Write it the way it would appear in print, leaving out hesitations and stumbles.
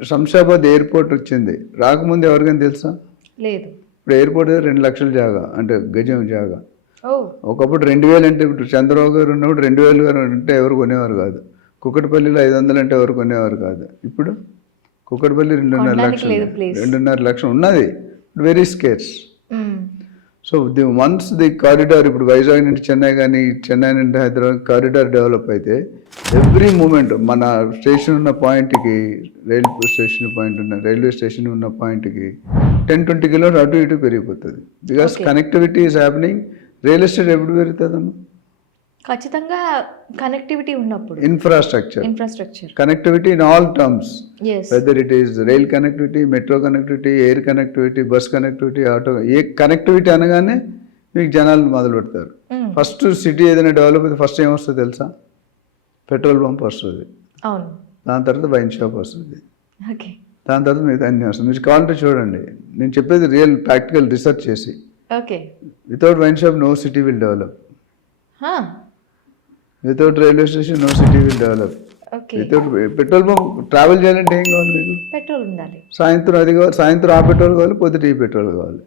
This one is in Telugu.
శంషాబాద్ ఎయిర్పోర్ట్ వచ్చింది, రాకముందు ఎవరికైనా తెలుసా? లేదు. ఇప్పుడు ఎయిర్పోర్ట్ 2 లక్షల జాగా, అంటే గజం జాగా. ఓ ఒకప్పుడు 2000 అంటే, ఇప్పుడు చంద్రబాబు గారు ఉన్నప్పుడు 2000 గారు అంటే ఎవరు కొనేవారు కాదు. కుక్కటిపల్లిలో 500 అంటే ఎవరు కొనేవారు కాదు. ఇప్పుడు కుక్కటిపల్లి 2.5 లక్షలు, లేదు ప్లేస్. 2.5 లక్షలు ఉన్నది, very scares. So once the corridor, ఇప్పుడు వైజాగ్ నుండి చెన్నై కానీ చెన్నై నుండి హైదరాబాద్ కారిడార్ డెవలప్ అయితే ఎవ్రీ మూమెంట్ మన స్టేషన్ ఉన్న పాయింట్కి, రైల్వే స్టేషన్ ఉన్న పాయింట్కి 10-20 కిలోమీటర్ అటు ఇటు పెరిగిపోతుంది. Because connectivity is happening. Real estate ఎప్పుడు పెరుగుతుందమ్మా? ఖచ్చితంగా కనెక్టివిటీ ఉన్నప్పుడు. Infrastructure connectivity in all terms, whether it is rail connectivity, metro connectivity, air connectivity, bus connectivity, auto, A connectivity అనగానే మీకు జనాలు మొదలు పెడతారు. ఫస్ట్ సిటీ ఏదైనా డెవలప్ అయితే ఫస్ట్ ఏమొస్తుంది తెలుసా? పెట్రోల్ పంప్ వస్తుంది, దాని తర్వాత వైన్ షాప్ వస్తుంది, దాని తర్వాత మీకు అన్నీ వస్తుంది. మీరు కావాలంటే చూడండి, నేను చెప్పేది రియల్ ప్రాక్టికల్ రీసెర్చ్ చేసి. Without wine shop no city will develop. Without railway station no city will develop. Without petrol pump travel చేయాలంటే ఏం కావాలి మీకు? పెట్రోల్ ఉండాలి. సాయంత్రం అది కావాలి, సాయంత్రం ఆ పెట్రోల్ కావాలి, పొద్దుట ఈ పెట్రోల్ కావాలి.